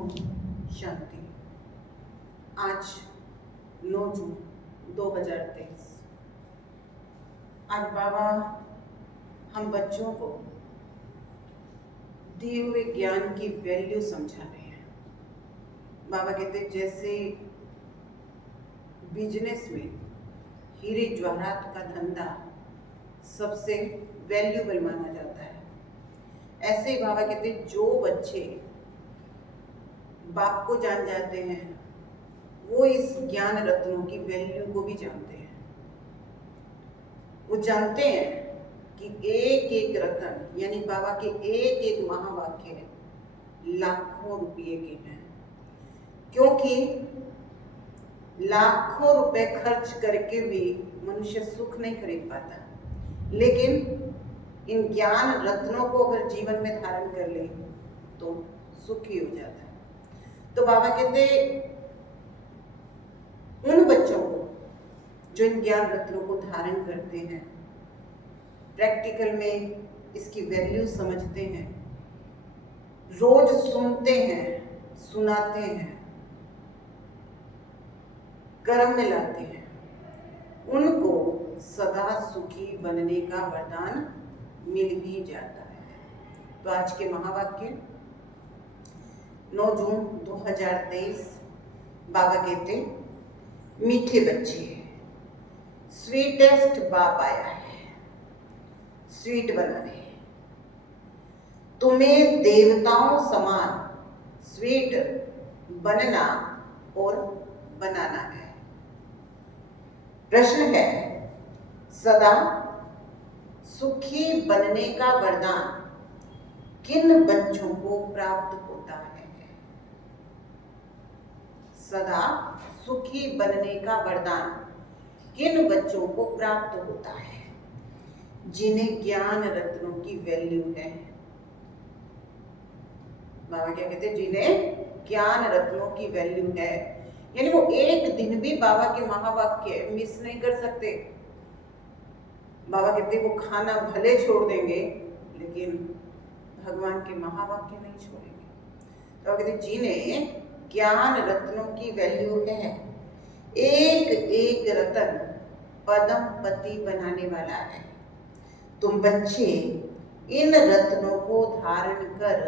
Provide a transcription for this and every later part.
ओम शांति। आज 9 जून 2023। आज बाबा हम बच्चों को दिए हुए ज्ञान की वैल्यू समझा रहे हैं। बाबा कहते जैसे बिजनेस में हीरे जवाहरात का धंधा सबसे वैल्यूबल माना जाता है, ऐसे ही बाबा कहते जो बच्चे बाप को जान जाते हैं वो इस ज्ञान रत्नों की वैल्यू को भी जानते हैं। वो जानते हैं कि एक एक रत्न यानी बाबा के एक एक महावाक्य लाखों रुपये के हैं, क्योंकि लाखों रुपए खर्च करके भी मनुष्य सुख नहीं खरीद पाता, लेकिन इन ज्ञान रत्नों को अगर जीवन में धारण कर ले तो सुखी हो जाता है। तो बाबा कहते उन बच्चों को जो इन ज्ञान रत्नों को धारण करते हैं, प्रैक्टिकल में इसकी वैल्यू समझते हैं, रोज सुनते हैं, सुनाते हैं, कर्म में लाते हैं, उनको सदा सुखी बनने का वरदान मिल भी जाता है। तो आज के महावाक्य 9 जून 2023 बाबा कहते मीठे बच्चे, स्वीटेस्ट बाप आया है स्वीट बनाने, तुम्हें देवताओं समान स्वीट बनना और बनाना है। प्रश्न है, सदा सुखी बनने का वरदान किन बच्चों को प्राप्त होता है? सदा सुखी बनने का वरदान किन बच्चों को प्राप्त होता है? जिन्हें ज्ञान रत्नों की वैल्यू है। बाबा क्या कहते हैं? जिन्हें ज्ञान रत्नों की वैल्यू है, यानी वो एक दिन भी बाबा के महावाक्य मिस नहीं कर सकते। बाबा कहते वो खाना भले छोड़ देंगे लेकिन भगवान के महावाक्य नहीं छोड़ेंगे। तो कहते जिन्हें ज्ञान रत्नों की वैल्यू है, एक एक रतन पदम पति बनाने वाला है। तुम बच्चे इन रत्नों को धारण कर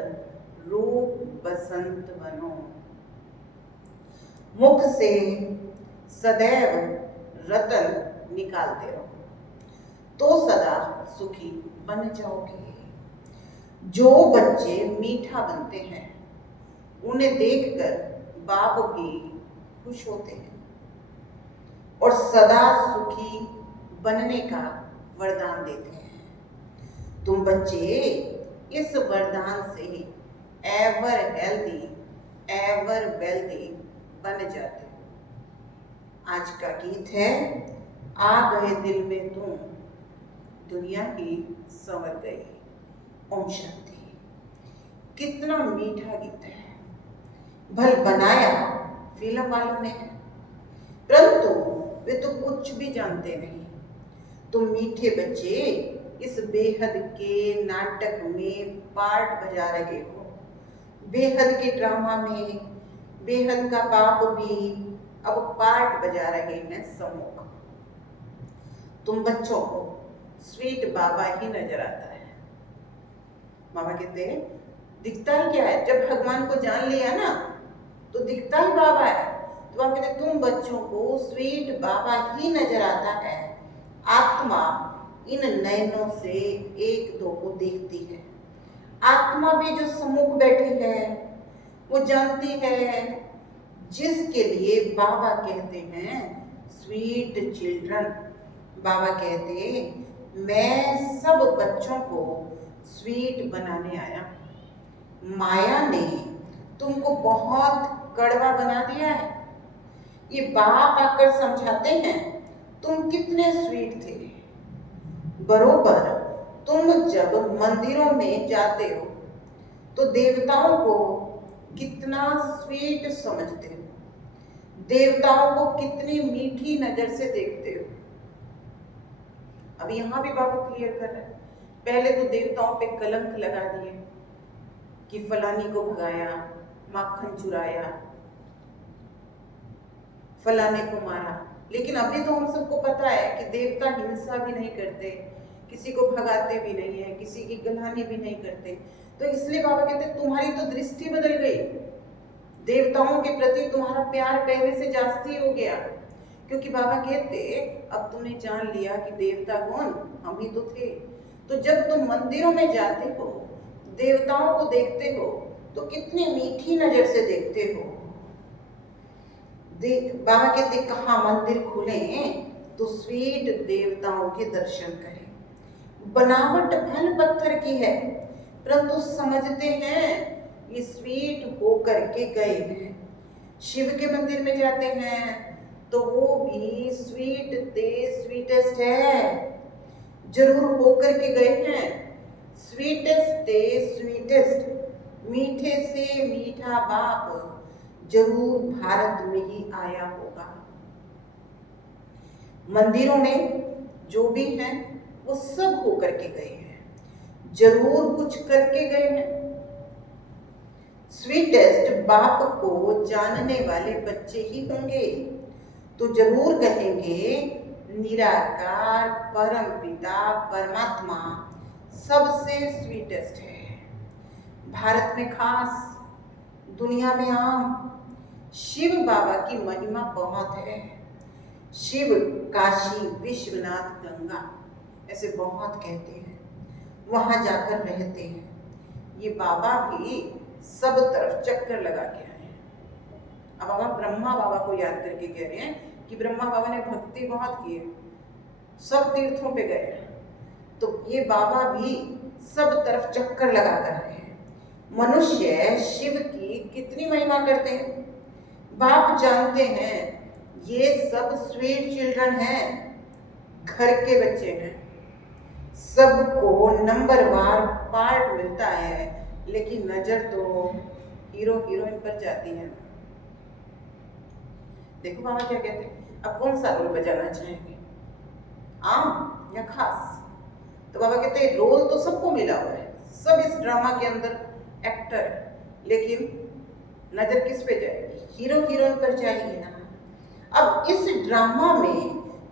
रूप बसंत बनो, मुख से सदैव रतन निकालते रहो तो सदा सुखी बन जाओगे। जो बच्चे मीठा बनते हैं उन्हें देखकर बाप भी खुश होते हैं और सदा सुखी बनने का वरदान देते हैं। तुम बच्चे इस वरदान से एवर हेल्दी एवर वेल्दी बन जाते हो। आज का गीत है, आ गए दिल में तुम, दुनिया ही संवर गई। ओम शांति। कितना मीठा गीत है। भल बनाया फिल्म वालों ने, परंतु वे तो कुछ भी जानते नहीं। तुम मीठे बच्चे इस बेहद के नाटक में पार्ट बजा रहे हो। बेहद के ड्रामा में बेहद का बाप भी अब पार्ट बजा रहे हैं सम्मुख। तुम बच्चों को स्वीट बाबा ही नजर आता है। बाबा कहते हैं दिखता ही क्या है? जब भगवान को जान लिया ना तो दिखता ही बाबा है। तो बाबा कहते तुम बच्चों को स्वीट बाबा ही नजर आता है। आत्मा इन नयनों से एक दो को देखती है। आत्मा भी जो सम्मुख बैठी है वो जानती है, जिसके लिए बाबा कहते हैं स्वीट चिल्ड्रन। बाबा कहते मैं सब बच्चों को स्वीट बनाने आया। माया ने तुमको बहुत कड़वा बना दिया है। ये बाप आकर समझाते हैं तुम कितने स्वीट थे। बरोबर तुम जब मंदिरों में जाते हो तो देवताओं को कितना स्वीट समझते हो, देवताओं को कितनी मीठी नजर से देखते हो। अब यहां भी बाबा क्लियर कर रहे हैं, पहले तो देवताओं पे कलंक लगा दिए कि फलानी को भगाया, माखन चुराया, फलाने को मारा। लेकिन अभी तो हम सबको पता है कि देवता हिंसा भी नहीं करते, किसी को भगाते भी नहीं है, किसी की गलानी भी नहीं करते। तो इसलिए बाबा कहते तुम्हारी तो दृष्टि बदल गई, देवताओं के प्रति तुम्हारा प्यार पहले से जास्ती हो गया। क्योंकि बाबा कहते अब तुमने जान लिया कि देवता कौन, हम ही तो थे। तो जब तुम मंदिरों में जाते हो, देवताओं को देखते हो, तो कितनी मीठी नजर से देखते हो। बाबा कहते कहाँ मंदिर खुले तो स्वीट देवताओं के दर्शन करें। बनावट भल पत्थर की है, परंतु समझते हैं ये स्वीट होकर के गए हैं। शिव के मंदिर में जाते हैं तो वो भी स्वीटेस्ट है, जरूर होकर के गए हैं। स्वीटेस्ट, मीठे से मीठा बाप जरूर भारत में ही आया होगा। मंदिरों में जो भी हैं वो सब होकर के गए हैं, जरूर कुछ करके गए हैं। स्वीटेस्ट बाप को जानने वाले बच्चे ही होंगे तो जरूर कहेंगे निराकार परम पिता परमात्मा सबसे स्वीटेस्ट है। भारत में खास, दुनिया में आम, शिव बाबा की महिमा बहुत है। शिव काशी विश्वनाथ गंगा ऐसे बहुत कहते हैं, वहां जाकर रहते हैं। ये बाबा भी सब तरफ चक्कर लगा के आए हैं। अब बाबा ब्रह्मा बाबा को याद करके कह रहे हैं कि ब्रह्मा बाबा ने भक्ति बहुत की है, सब तीर्थों पे गए। तो ये बाबा भी सब तरफ चक्कर लगा कर रहे हैं। मनुष्य शिव की कितनी महिमा करते हैं। बाप जानते हैं ये सब स्वीट चिल्ड्रन हैं, घर के बच्चे हैं, सबको नंबरवार पार्ट मिलता है, लेकिन नजर तो हीरो हीरोइन पर जाती है। देखो बाबा क्या कहते हैं, अब कौन सा रोल बजाना चाहेंगे, आम या खास? तो बाबा कहते हैं रोल तो सबको मिला हुआ है, सब इस ड्रामा के अंदर एक्टर है, लेकिन नजर किस पे जाएगी, हीरो हीरोइन पर जाएगी ना। अब इस ड्रामा में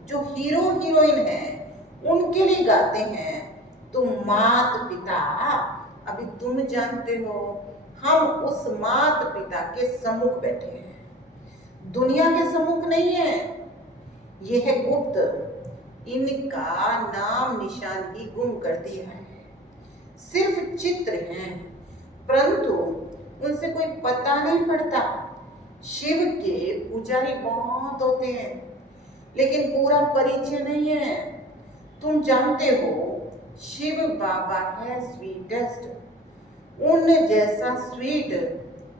जो हीरो हीरोइन है उनके लिए गाते हैं तो मात पिता, अभी तुम जानते हो हम उस मात पिता के सम्मुख बैठे हैं, दुनिया के सम्मुख नहीं है, ये है गुप्त, इनका नाम निशान ही गुम कर दिया है, सिर्फ चित्र हैं, परंतु उनसे कोई पता नहीं पड़ता। शिव के पुजारी बहुत होते हैं, लेकिन पूरा परिचय नहीं है। तुम जानते हो शिव बाबा है स्वीटेस्ट, उन जैसा स्वीट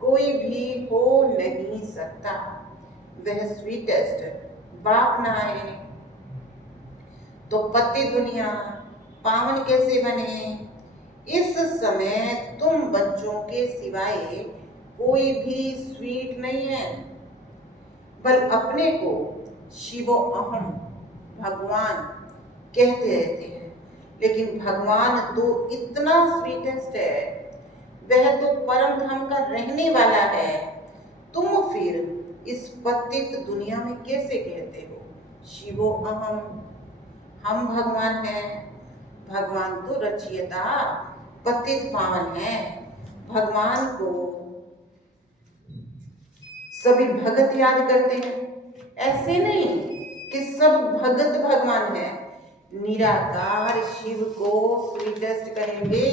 कोई भी हो नहीं सकता। वह स्वीटेस्ट बाप ना आए तो पति दुनिया पावन कैसे बने। इस समय तुम बच्चों के सिवाय कोई भी स्वीट नहीं है, बल अपने को शिवो अहम भगवान कहते रहते हैं, लेकिन भगवान तो इतना स्वीटेस्ट है, वह तो परम धाम का रहने वाला है। तुम फिर इस पतित दुनिया में कैसे कहते हो शिवो अहम, हम भगवान हैं। भगवान तो रचयिता पतित पावन है, भगवान को सभी भगत याद करते हैं, ऐसे नहीं कि सब भगत भगवान है। निराकार शिव को स्वीटेस्ट कहेंगे,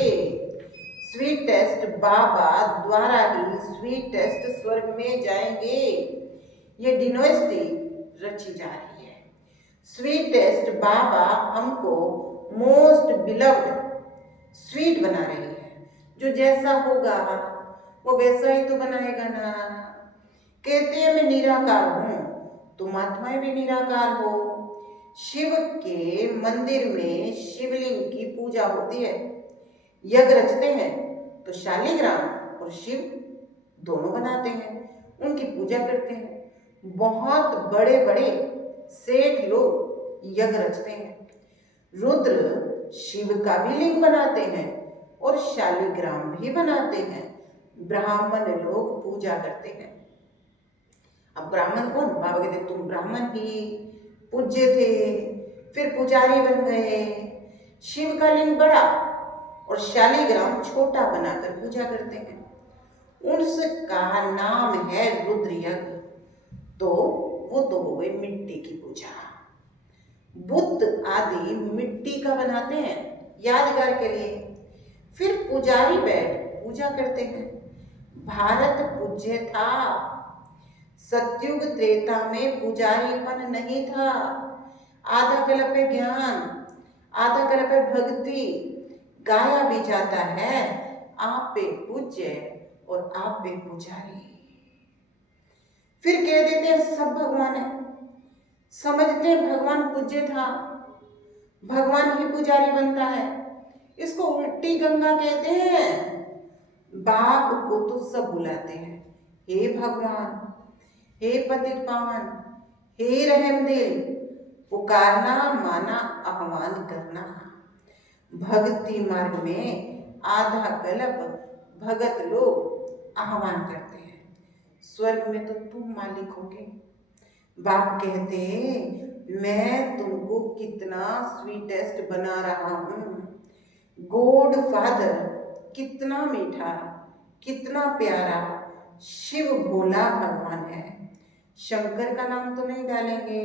स्वीटेस्ट बाबा द्वारा ही स्वीटेस्ट स्वर्ग में जाएंगे। ये डिनोस्टी रची जा रही है। स्वीटेस्ट बाबा हमको मोस्ट बिलव्ड स्वीट बना रही है, जो जैसा होगा वो वैसा ही तो बनाएगा ना। कहते हैं मैं निराकार हूं, तुम आत्माएं भी निराकार हो। शिव के मंदिर में शिवलिंग की पूजा होती है, यज्ञ रचते हैं तो शालिग्राम और शिव दोनों बनाते हैं, उनकी पूजा करते हैं। बहुत बड़े बड़े सेठ लोग यज्ञ रचते हैं, रुद्र शिव का भी लिंग बनाते हैं और शालिग्राम भी बनाते हैं। ब्राह्मण लोग पूजा करते हैं। अब ब्राह्मण कौन? बाबा कहते तुम ब्राह्मण ही पूज्य थे, फिर पुजारी बन गए। शिव का लिंग बड़ा और शालिग्राम छोटा बनाकर पूजा करते हैं। उसका नाम है रुद्र यज्ञ। तो वो तो हो गई मिट्टी की पूजा। बुद्ध आदि मिट्टी का बनाते हैं यादगार के लिए, फिर पुजारी बैठ पूजा करते हैं। भारत पूज्य था। सतयुग त्रेता में पुजारीपन नहीं था। आधा कल्प है ज्ञान, आधा कल्प है भक्ति। गाया भी जाता है आप पे पूज्य और आप पे पुजारी। फिर कह देते हैं सब भगवान है, समझते हैं भगवान पूज्य था, भगवान ही पुजारी बनता है। इसको उल्टी गंगा कहते हैं। बाप को तो सब बुलाते हैं, हे भगवान, हे पतित पावन, हे रहम दिल। पुकारना माना आह्वान करना। भक्ति मार्ग में आधा कल्प भगत लोग आह्वान करते हैं, स्वर्ग में तो तुम मालिक होगे। बाप कहते मैं तुमको कितना स्वीटेस्ट बना रहा हूं। गॉड फादर कितना मीठा, कितना प्यारा शिव भोला भगवान है। शंकर का नाम तो नहीं डालेंगे।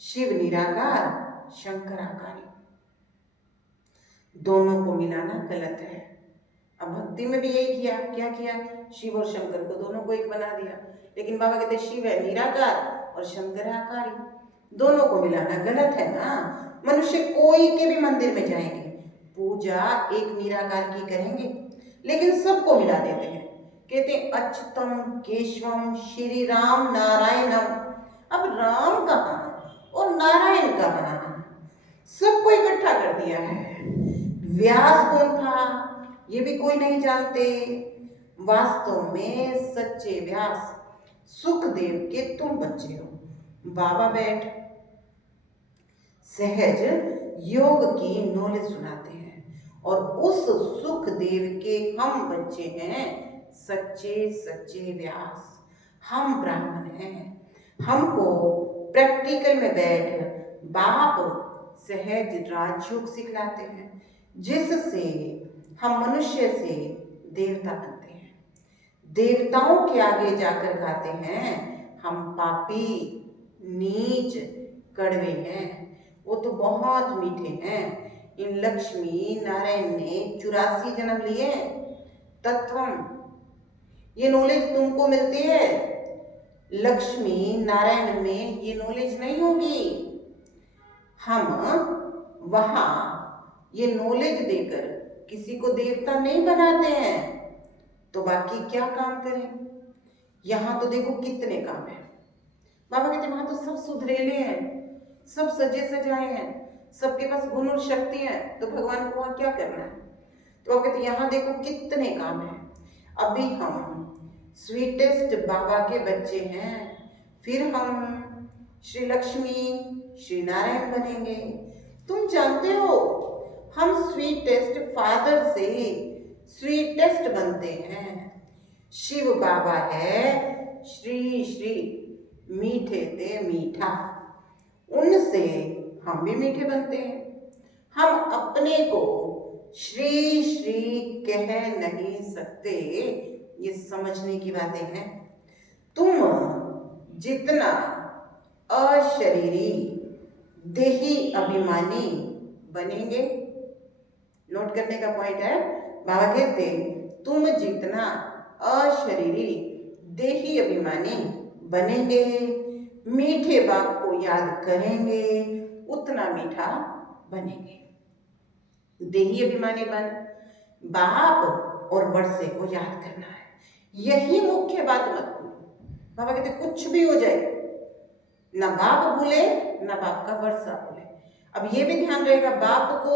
शिव निराकार, शंकर आकारी। दोनों को मिलाना गलत है। अब भक्ति में भी यही किया, क्या किया? शिव और शंकर को दोनों को एक बना दिया। लेकिन बाबा कहते शिव है निराकार और शंकर है आकारी, दोनों को मिलाना गलत है ना। मनुष्य कोई के भी मंदिर में जाएंगे, पूजा एक निराकार की करेंगे, लेकिन सबको मिला देते हैं। कहते अच्युतम केशवम श्री राम नारायणम। अब राम कहाँ और नारायण कहाँ? सबको इकट्ठा कर दिया है। व्यास कौन था ये भी कोई नहीं जानते। वास्तव में सच्चे व्यास सुखदेव के तुम बच्चे हो। बाबा बैठ सहज योग की नॉलेज सुनाते हैं और उस सुखदेव के हम बच्चे हैं, सच्चे सच्चे व्यास। हम ब्राह्मण हैं। हमको प्रैक्टिकल में बैठ बाप सहज राजयोग सिखलाते हैं, जिससे हम मनुष्य से देवता बनते हैं। देवताओं के आगे जाकर गाते हैं हम पापी, नीच, कड़वे हैं, वो तो बहुत मीठे हैं। इन लक्ष्मी नारायण ने 84 जन्म लिए। तत्वम ये नॉलेज तुमको मिलती है, लक्ष्मी नारायण में ये नॉलेज नहीं होगी। हम वहां ये नॉलेज देकर किसी को देवता नहीं बनाते हैं, तो बाकी क्या काम करें? यहां तो देखो कितने काम है। बाबा कहते वहां तो सब सुधरेले हैं, सब सजे सजाए हैं, सबके पास गुण और शक्ति है, तो भगवान को वहां क्या करना है? तो आप कहते यहाँ देखो कितने काम है। अभी हम स्वीटेस्ट बाबा के बच्चे हैं, फिर हम श्री लक्ष्मी श्री नारायण बनेंगे। तुम जानते हो हम स्वीटेस्ट फादर से स्वीटेस्ट बनते हैं। शिव बाबा है श्री श्री मीठे ते मीठा, उनसे हम भी मीठे बनते हैं। हम अपने को श्री श्री कह नहीं सकते, ये समझने की बातें हैं। तुम जितना अशरीरी देही अभिमानी बनेंगे, नोट करने का पॉइंट है, बाबा कहते तुम जितना अशरीरी देही अभिमानी बनेंगे, मीठे बाप को याद करेंगे, उतना मीठा बनेंगे। देही अभिमानी बन बाप और वर्षे को याद करना है, यही मुख्य बात मत भूलो। बाबा कहते कुछ भी हो जाए, ना बाप भूले ना बाप का वर्षा भूले। अब ये भी ध्यान रहेगा बाप को,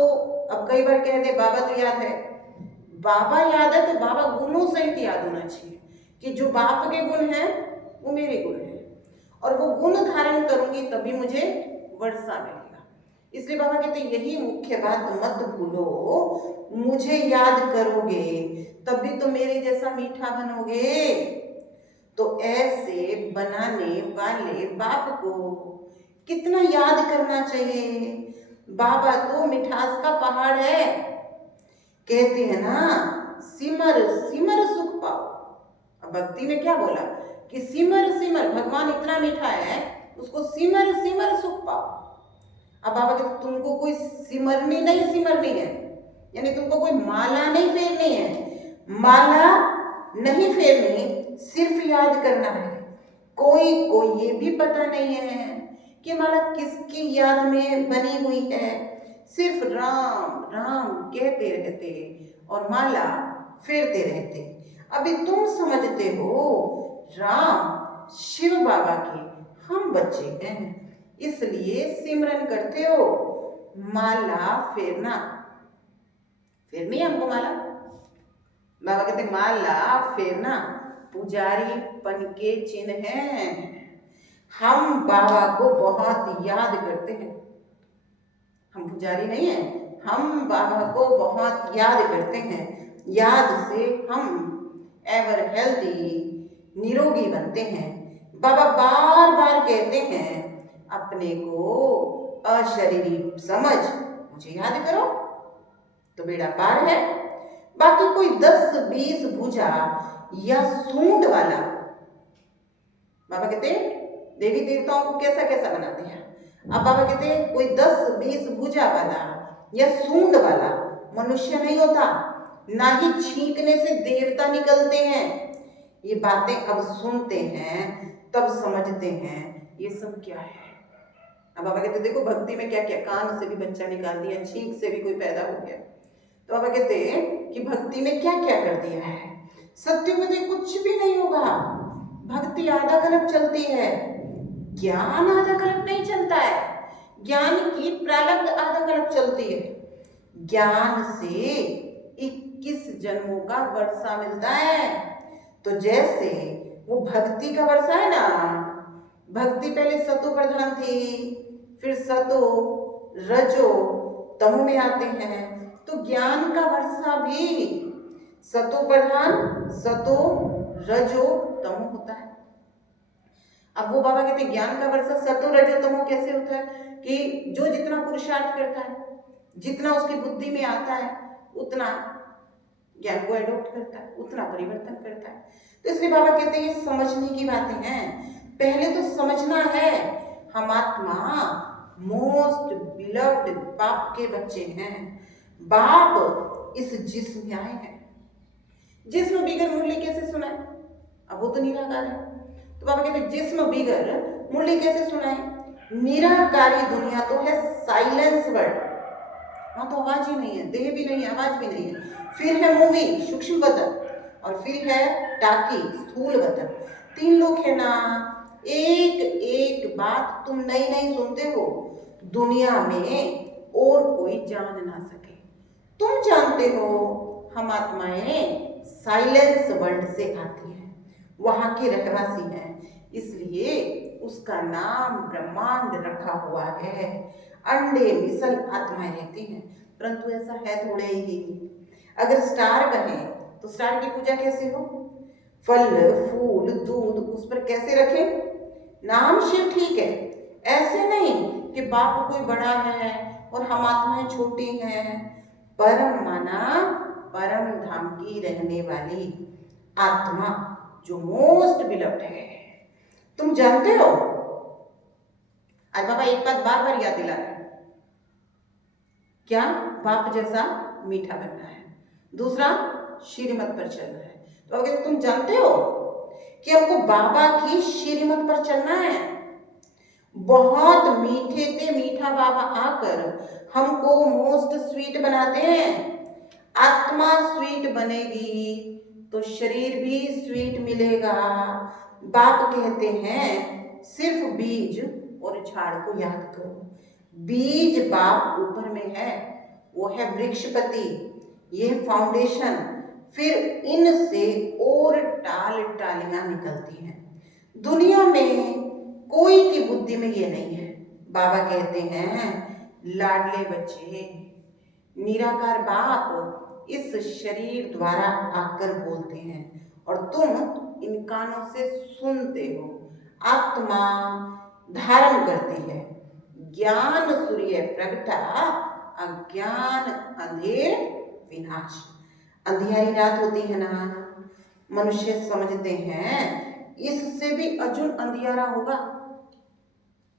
अब कई बार कह दे बाबा तो याद है, बाबा याद है तो बाबा गुणों सहित याद होना चाहिए कि जो बाप के गुण हैं वो मेरे गुण हैं, और वो गुण धारण करूंगी तभी मुझे वर्षा मिलेगा। इसलिए बाबा कहते यही मुख्य बात मत भूलो, मुझे याद करोगे तभी तो मेरे जैसा मीठा बनोगे। तो ऐसे बनाने वाले बाप को कितना याद करना चाहिए। बाबा तो मिठास का पहाड़ है। कहते हैं ना, सिमर सिमर सुख पाओ। अब भक्ति में क्या बोला कि सिमर सिमर, भगवान इतना मीठा है, उसको सिमर सिमर सुख पाओ। अब बाबा कहते तुमको कोई सिमरनी है, यानी तुमको कोई माला नहीं फेरनी है। माला नहीं फेरनी, सिर्फ याद करना है। कोई को ये भी पता नहीं है कि माला किसकी याद में बनी हुई है। सिर्फ राम राम कहते रहते और माला फेरते रहते। अभी तुम समझते हो राम शिव बाबा के हम बच्चे हैं, इसलिए सिमरन करते हो। माला फेरनी हमको माला। बाबा कहते माला फेरना पुजारी पन के चिन्ह हैं। हम बाबा को बहुत याद करते हैं। हम पुजारी नहीं है, हम बाबा को बहुत याद करते हैं। याद से हम एवर हेल्दी, निरोगी बनते हैं। बाबा बार बार कहते हैं अपने को अशरीरी समझ, मुझे याद करो तो बेड़ा पार है। बाकी कोई 10-20 भुजा या सूंड वाला, बाबा कहते देवी देवताओं को कैसा कैसा बनाते हैं। अब बाबा कहते हैं कोई 10-20 भुजा वाला या सूंड वाला मनुष्य नहीं होता, ना ही छींकने से देवता निकलते हैं। ये बातें अब सुनते हैं तब समझते हैं ये सब क्या है। अब बाबा कहते देखो भक्ति में क्या क्या, कान से भी बच्चा निकाल दिया, छींक से भी कोई पैदा हो गया। तो बाबा कहते हैं कि भक्ति में क्या क्या कर दिया है। सत्य में तो कुछ भी नहीं होगा। भक्ति आधा कल्प चलती है, ज्ञान आधा कल्प नहीं चलता है। ज्ञान की प्रारब्ध आधा कल्प चलती है। ज्ञान से 21 जन्मों का वर्षा मिलता है। तो जैसे वो भक्ति का वर्षा है ना, भक्ति पहले सतो प्रधान थी, फिर सतो रजो तमो में आते हैं। तो ज्ञान का वर्षा भी सतो प्रधान, सतो रजो तमो होता है। अब वो बाबा कहते ज्ञान का वर्षा सतो रजो तमो कैसे होता है कि जो जितना पुरुषार्थ करता है, जितना उसकी बुद्धि में आता है, उतना ज्ञान को एडॉप्ट करता है, उतना परिवर्तन करता है। तो इसलिए बाबा कहते हैं ये समझने की बातें हैं। पहले तो समझना है हम आत्मा मोस्ट बिलव्ड बाप के बच्चे हैं। बाप इस जिस्म में आए हैं। जिस्म बिगर मुरली कैसे सुनाए? अब वो तो निराकार है। तो बाबा कहते हैं जिस्म बिगर मुरली कैसे सुनाए? निराकारी दुनिया तो है साइलेंस वर्ड, वहां तो आवाज ही नहीं है, देह भी नहीं है, आवाज भी नहीं है। फिर है मूवी सूक्ष्म वतन, और फिर है टाकी स्थूल वतन। 3 लोग है ना। एक एक बात तुम नई नई सुनते हो, दुनिया में और कोई जान ना सके। तुम जानते हो हम आत्माएं साइलेंस वर्ल्ड से आती हैं, वहां की रहवासी हैं, इसलिए उसका नाम ब्रह्मांड रखा हुआ है। अंडे मिसल आत्माएं रहती हैं, परंतु ऐसा है थोड़े ही। अगर स्टार कहें तो स्टार की पूजा कैसे हो? फल फूल दूध उस पर कैसे रखें? नाम शिव ठीक है, ऐसे नहीं कि बाप कोई बड़ा है और हम आत्माएं छोटी हैं। परम माना परम धाम की रहने वाली आत्मा जो मोस्ट बिलव्ड है। तुम जानते हो, आज बाबा एक बात बार बार याद दिला रहे हैं, क्या? बाप जैसा मीठा बनना है, दूसरा श्रीमत पर चलना है। तो अगर तुम जानते हो कि हमको बाबा की श्रीमत पर चलना है। बहुत मीठे थे मीठा बाबा आकर हमको मोस्ट स्वीट बनाते हैं। आत्मा स्वीट बनेगी तो शरीर भी स्वीट मिलेगा। बाप कहते हैं सिर्फ बीज और झाड़ को याद करो। बीज बाप ऊपर में है, वो है वृक्षपति, ये फाउंडेशन, फिर इनसे और टाल टालियां निकलती हैं। दुनिया में कोई की बुद्धि में ये नहीं है। बाबा कहते हैं लाडले बच्चे, निराकार बाप इस शरीर द्वारा आकर बोलते हैं और तुम इन कानों से सुनते हो। आत्मा धारण करती है, ज्ञान सूर्य प्रगटा, अज्ञान अंधेर विनाश। अंधियारी रात होती है ना, मनुष्य समझते हैं इससे भी अर्जुन अंधियारा होगा।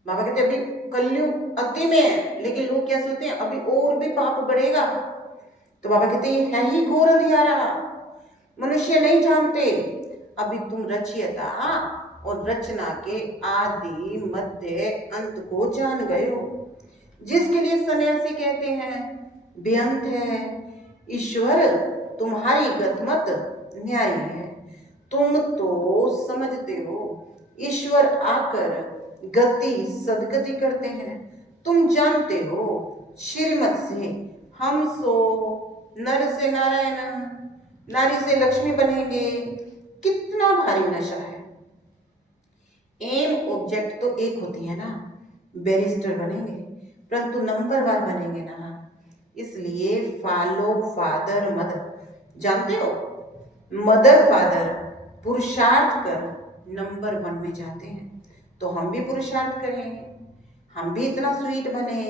बाबा कहते अभी कलयुग अति में है, लेकिन लोग क्या सोचते हैं अभी और भी पाप बढ़ेगा। तो बाबा कहते ये है ही घोर अंधियारा, मनुष्य नहीं जानते। अभी तुम रचयिता और रचना के आदि मध्य अंत को जान गए हो, जिसके लिए सन्यासी कहते हैं बेअंत है। ईश्वर तुम्हारी गतमत न्यायी है। तुम तो समझते हो ईश्वर आकर गति सदगति करते हैं। तुम जानते हो श्रीमत से हम सो नर से नारायण, नारी से लक्ष्मी बनेंगे। कितना भारी नशा है। एम ऑब्जेक्ट तो एक होती है ना, बैरिस्टर बनेंगे परंतु नंबरवार बनेंगे ना। इसलिए फॉलो फादर मदर, जानते हो मदर फादर पुरुषार्थ कर नंबर 1 में जाते हैं, तो हम भी पुरुषार्थ करेंगे, हम भी इतना स्वीट बने।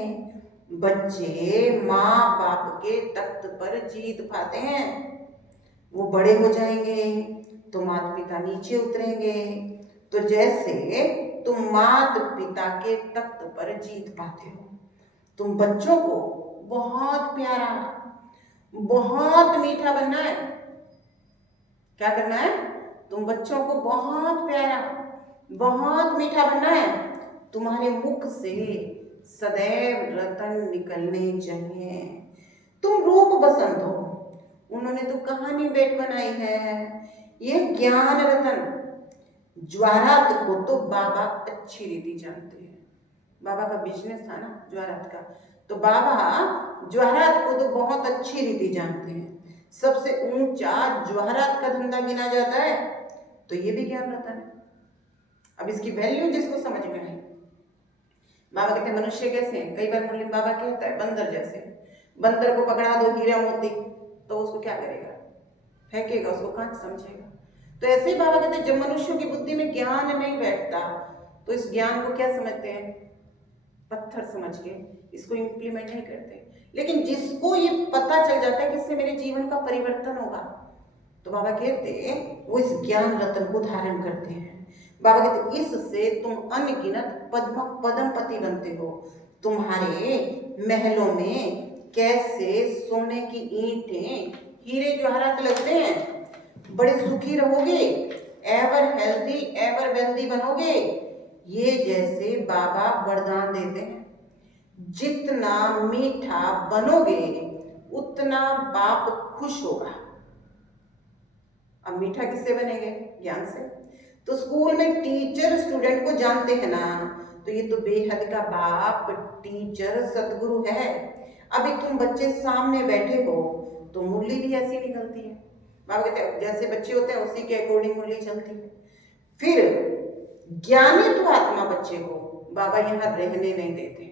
बच्चे माँ बाप के तख्त पर जीत पाते हैं, वो बड़े हो जाएंगे तो माता पिता नीचे उतरेंगे। तो जैसे तुम माता पिता के तख्त पर जीत पाते हो, तुम बच्चों को बहुत प्यारा बहुत मीठा बनना है। क्या करना है? तुम बच्चों को बहुत प्यारा बहुत मीठा बनना है। तुम्हारे मुख से सदैव रतन निकलने चाहिए। तुम रूप बसंत हो, उन्होंने तो कहानी बेट बनाई है, ये ज्ञान रतन। ज्वारात को तो बाबा अच्छी रीति जानते हैं, बाबा का बिजनेस था ना ज्वारात का, तो बाबा ज्वारात को तो बहुत अच्छी रीति जानते हैं। सबसे ऊंचा ज्वारात का धंधा गिना जाता है, तो ये भी ज्ञान रतन है। अब इसकी वैल्यू जिसको समझ में आई, बाबा कहते हैं मनुष्य कैसे हैं? कई बार मुरली बाबा कहता है बंदर जैसे। बंदर को पकड़ा दो हीरा मोती तो उसको क्या करेगा? फेंकेगा, उसको कांच समझेगा। तो ऐसे ही बाबा कहते हैं जब मनुष्यों की बुद्धि में ज्ञान नहीं बैठता तो इस ज्ञान को क्या समझते हैं? पत्थर समझ के इसको इम्प्लीमेंट नहीं करते। लेकिन जिसको ये पता चल जाता है कि इससे मेरे जीवन का परिवर्तन होगा, तो बाबा कहते हैं वो इस ज्ञान रत्न को धारण करते हैं। बाबा कहते इससे तुम अनगिनत पद्मपति बनते हो। तुम्हारे महलों में कैसे सोने की ईंटें हीरे जवाहरात लगते हैं, बड़े सुखी रहोगे, एवर हेल्दी एवर वेल्दी बनोगे। ये जैसे बाबा वरदान देते हैं, जितना मीठा बनोगे उतना बाप खुश होगा। अब मीठा किससे बनेंगे? ज्ञान से। तो स्कूल में टीचर स्टूडेंट को जानते हैं ना, तो ये तो बेहद का बाप टीचर सतगुरु है। अभी तुम बच्चे सामने बैठे हो तो मुरली भी ऐसी निकलती है। बाबा कहते हैं जैसे बच्चे होते हैं उसी के अकॉर्डिंग मुरली चलती है। फिर ज्ञानी तो आत्मा बच्चे को बाबा यहाँ रहने नहीं देते।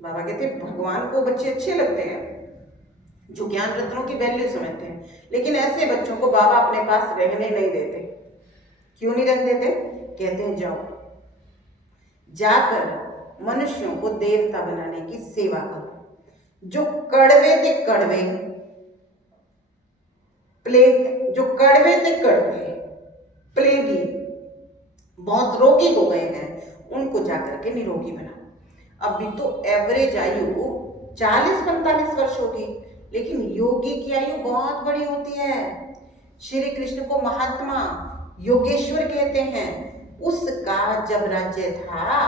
बाबा कहते हैं भगवान को बच्चे अच्छे लगते हैं जो ज्ञान रत्नों की वैल्यू समझते हैं, लेकिन ऐसे बच्चों को बाबा अपने पास रहने नहीं देते। क्यों नहीं रहने देते? कहते हैं जाओ, जाकर मनुष्यों को देवता बनाने की सेवा करो। जो कड़वे थे कड़वे प्लेग, जो कड़वे थे कड़वे प्लेगी बहुत रोगी हो गए हैं, उनको जाकर के निरोगी बनाओ। अभी तो एवरेज आयु 40-45 वर्ष होगी, लेकिन योगी की आयु बहुत बड़ी होती है। श्री कृष्ण को महात्मा योगेश्वर कहते हैं। उसका जब राज्य था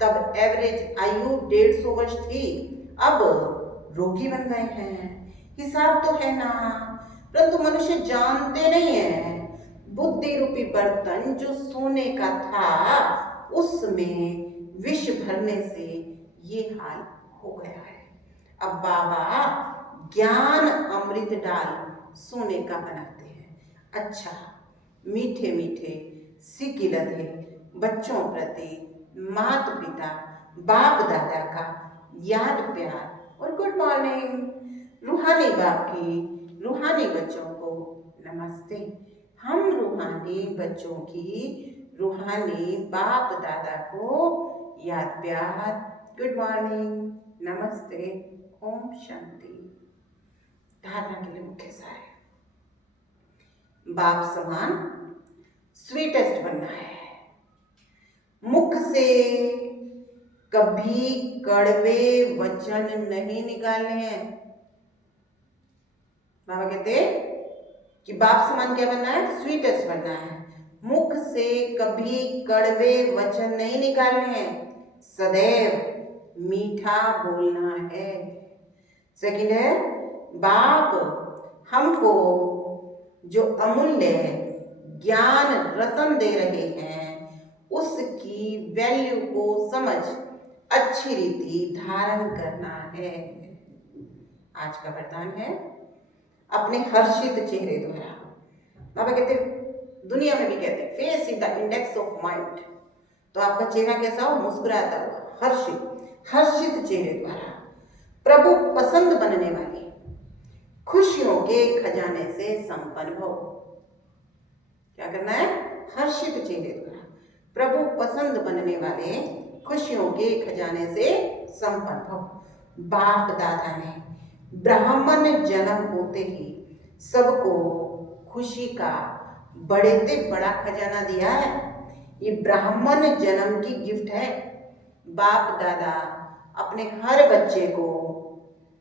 तब एवरेज आयु 150 वर्ष थी, अब रोगी बन गए हैं। हिसाब तो है ना, परंतु मनुष्य जानते नहीं है बुद्धि रूपी बर्तन जो सोने का था उसमें विष भरने से ये हाल हो गया है। अब बाबा ज्ञान अमृत डाल सोने का बनाते हैं। अच्छा मीठे मीठे सिकिलधे बच्चों प्रति माता पिता बाप दादा का याद प्यार और गुड मॉर्निंग। रूहानी बाप की रूहानी बच्चों को नमस्ते। हम रूहानी बच्चों की रूहानी बाप दादा को याद प्यार, गुड मॉर्निंग, नमस्ते, ओम शांति। धारणा के लिए मुख्य सार, बाप समान स्वीटेस्ट बनना है। मुख से कभी कड़वे वचन नहीं निकालने हैं। बाबा कहते कि बाप समान क्या बनना है? स्वीटेस्ट बनना है। मुख से कभी कड़वे वचन नहीं निकालने हैं, सदैव मीठा बोलना है। सेकंड है, बाप हमको जो अमूल्य ज्ञान रतन दे रहे हैं उसकी वैल्यू को समझ अच्छी रीति धारण करना है। आज का वरदान है अपने हर्षित चेहरे द्वारा। बाबा कहते दुनिया में भी कहते हैं face is the index of mind. तो आपका चेहरा कैसा हो? मुस्कुराता हुआ, हर्षित चेहरे द्वारा प्रभु पसंद बनने वाले खुशियों के खजाने से संपन्न हो। क्या करना है? हर्षित चेहरे द्वारा प्रभु पसंद बनने वाले खुशियों के खजाने से संपन्न हो। बाप दादा ने ब्राह्मण जन्म होते ही सबको खुशी का बड़े से बड़ा खजाना दिया है। ये ब्राह्मण जन्म की गिफ्ट है। बाप दादा अपने हर बच्चे को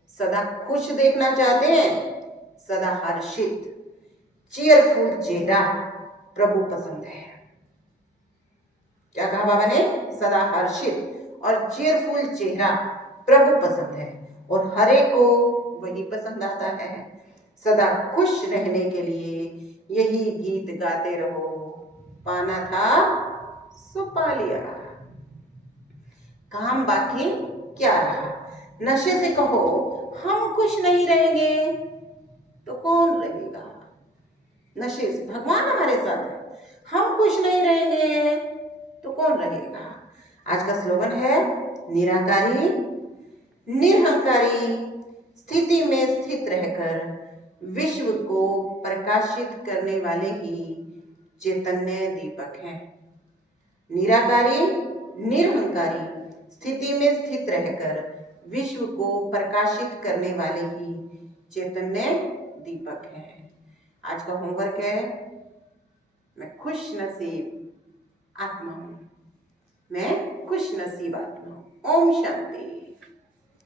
सदा खुश देखना चाहते हैं, सदा हर्षित चीयरफुल चेहरा प्रभु पसंद है। क्या कहा बाबा ने? सदा हर्षित और चीयरफुल चेहरा प्रभु पसंद है और हरे को वही पसंद आता है। सदा खुश रहने के लिए यही गीत गाते रहो, पाना था सो पा लिया, काम बाकी क्या रहा। नशे से कहो हम खुश नहीं रहेंगे तो कौन रहेगा? नशे से भगवान हमारे साथ है, हम खुश नहीं रहेंगे तो कौन रहेगा? आज का स्लोगन है निराकारी निरहंकारी स्थिति में स्थित रहकर विश्व को प्रकाशित करने वाले ही चैतन्य दीपक हैं। निराकारी निरहंकारी स्थिति में स्थित रहकर विश्व को प्रकाशित करने वाले ही चैतन्य दीपक हैं। आज का होमवर्क है, मैं खुश नसीब आत्मा हूं, मैं खुश नसीब आत्मा हूं। ओम शांति।